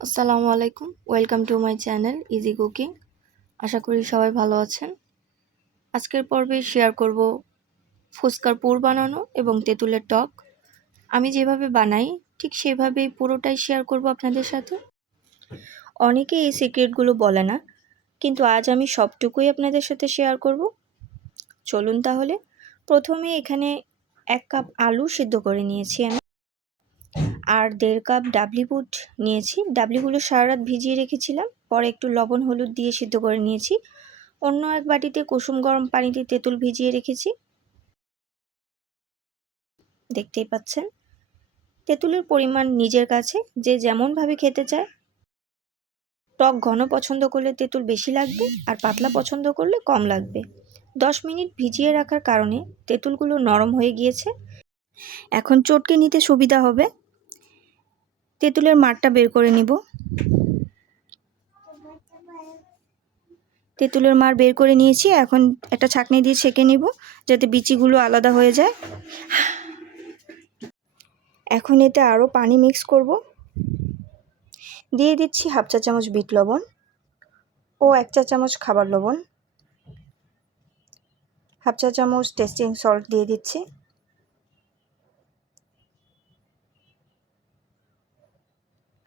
আসসালামু আলাইকুম, welcome to my channel Easy Cooking. আশা করি সবাই ভালো আছেন। আজকের পর্বে শেয়ার করব ফুচকার পুর বানানো এবং তেঁতুলের টক। আমি যেভাবে বানাই ঠিক সেভাবেই পুরোটাই শেয়ার করব আপনাদের সাথে। অনেকে এই সিক্রেটগুলো বলে না, কিন্তু আজ আমি সবটুকুই আপনাদের সাথে শেয়ার করব। চলুন তাহলে। প্রথমে এখানে 1 কাপ আলু সিদ্ধ করে নিয়েছি আমি, আর 1.5 কাপ ডাবলি বুট নিয়েছি। ডাবলিগুলো সারা রাত ভিজিয়ে রেখেছিলাম, পরে একটু লবণ হলুদ দিয়ে সিদ্ধ করে নিয়েছি। অন্য এক বাটিতে কুসুম গরম পানিতে তেঁতুল ভিজিয়ে রেখেছি, দেখতেই পাচ্ছেন। তেঁতুলের পরিমাণ নিজের কাছে, যে যেমনভাবে খেতে চায়। টক ঘন পছন্দ করলে তেঁতুল বেশি লাগবে, আর পাতলা পছন্দ করলে কম লাগবে। 10 মিনিট ভিজিয়ে রাখার কারণে তেঁতুলগুলো নরম হয়ে গিয়েছে। এখন চটকে নিতে সুবিধা হবে। তেঁতুলের মাড়টা বের করে নিব। তেঁতুলের মাড় বের করে নিয়েছি, এখন একটা ছাঁকনি দিয়ে ছেঁকে নিব যাতে বিচিগুলো আলাদা হয়ে যায়। এখন এতে আরও পানি মিক্স করব। দিয়ে দিচ্ছি 1/2 চা চামচ বিট লবণ ও 1 চা চামচ খাবার লবণ। 1/2 চা চামচ টেস্টিং সল্ট দিয়ে দিচ্ছি।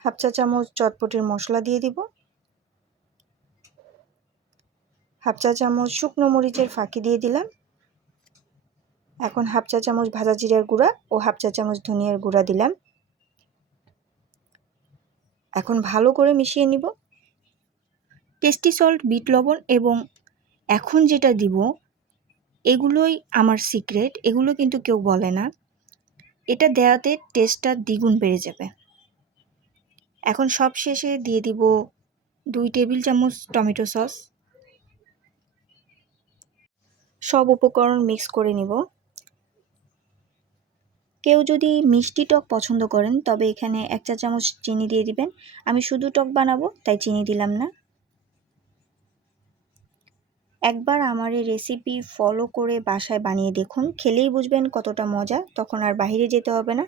1/2 চা চামচ চটপটির মশলা দিয়ে দিব। 1/2 চা চামচ শুকনো মরিচের ফাঁকি দিয়ে দিলাম। এখন 1/2 চা চামচ ভাজা জিরার গুঁড়া ও 1/2 চা চামচ ধনিয়ার গুঁড়া দিলাম। এখন ভালো করে মিশিয়ে নিব। টেস্টি সল্ট, বিট লবণ এবং এখন যেটা দিব, এগুলোই আমার সিক্রেট। এগুলো কিন্তু কেউ বলে না। এটা দেওয়াতে টেস্টটা দ্বিগুণ বেড়ে যাবে। এখন সব শেষে দিয়ে দিব 2 টেবিল চামচ টমেটো সস। সব উপকরণ মিক্স করে নিব। কেউ যদি মিষ্টি টক পছন্দ করেন তবে এখানে 1 চা চামচ চিনি দিয়ে দিবেন। আমি শুধু টক বানাবো তাই চিনি দিলাম না। একবার আমার এই রেসিপি ফলো করে বাসায় বানিয়ে দেখুন, খেলেই বুঝবেন কতটা মজা। তখন আর বাইরে যেতে হবে না,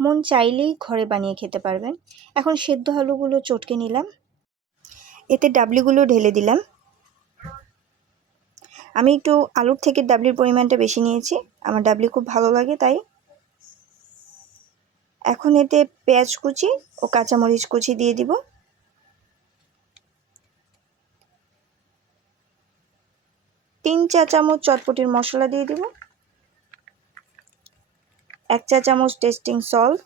মন চাইলেই ঘরে বানিয়ে খেতে পারবেন। এখন সেদ্ধ আলুগুলো চটকে নিলাম, এতে ডাবলিগুলো ঢেলে দিলাম। আমি একটু আলুর থেকে ডাবলির পরিমাণটা বেশি নিয়েছি, আমার ডাবলি খুব ভালো লাগে তাই। এখন এতে পেঁয়াজ কুচি ও কাঁচামরিচ কুচি দিয়ে দিব। 3 চা চামচ চটপটির মশলা দিয়ে দিব। 1 চা চামচ টেস্টিং সল্ট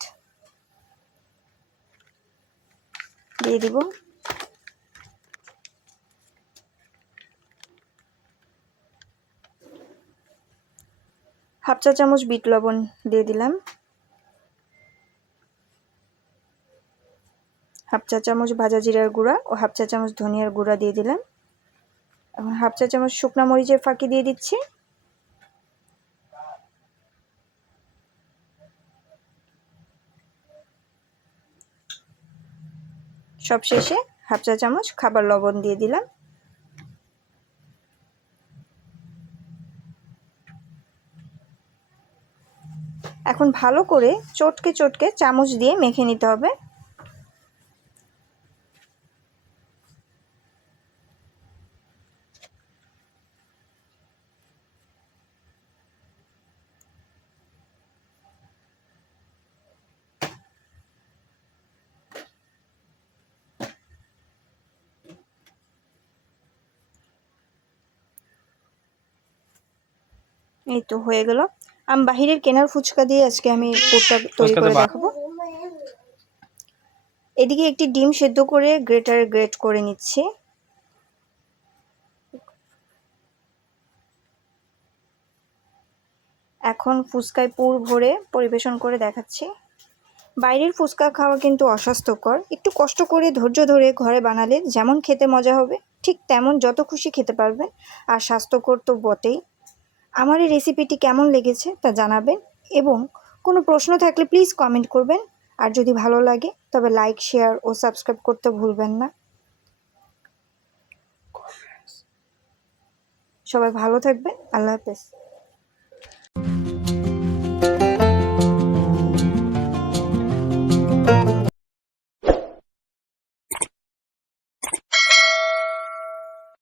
দিয়ে দিব। হাফ চা চামচ বিট লবণ দিয়ে দিলাম। 1/2 চা চামচ ভাজা জিরার গুঁড়া ও 1/2 চা চামচ ধনিয়ার গুঁড়া দিয়ে দিলাম। এখন 1/2 চা চামচ শুকনা মরিচের ফাঁকি দিয়ে দিচ্ছি। সবশেষে 1/2 চা চামচ খাবার লবণ দিয়ে দিলাম। এখন ভালো করে চটকে চটকে চামচ দিয়ে মেখে নিতে হবে। এই তো হয়ে গেল। আমি বাহিরের কেনার ফুচকা দিয়ে আজকে আমি পুরটা তৈরি করে দেখাবো। এদিকে একটি ডিম সেদ্ধ করে গ্রেটারে গ্রেট করে নিচ্ছি। এখন ফুচকায় পুর ভরে পরিবেশন করে দেখাচ্ছি। বাইরের ফুচকা খাওয়া কিন্তু অস্বাস্থ্যকর। একটু কষ্ট করে ধৈর্য ধরে ঘরে বানালে যেমন খেতে মজা হবে, ঠিক তেমন যত খুশি খেতে পারবেন, আর স্বাস্থ্যকর তো বটেই। আমার এই রেসিপিটি কেমন লেগেছে তা জানাবেন, এবং কোনো প্রশ্ন থাকলে প্লিজ কমেন্ট করবেন। আর যদি ভালো লাগে তবে লাইক, শেয়ার ও সাবস্ক্রাইব করতে ভুলবেন না। সবাই ভালো থাকবেন। আল্লাহ হাফেজ।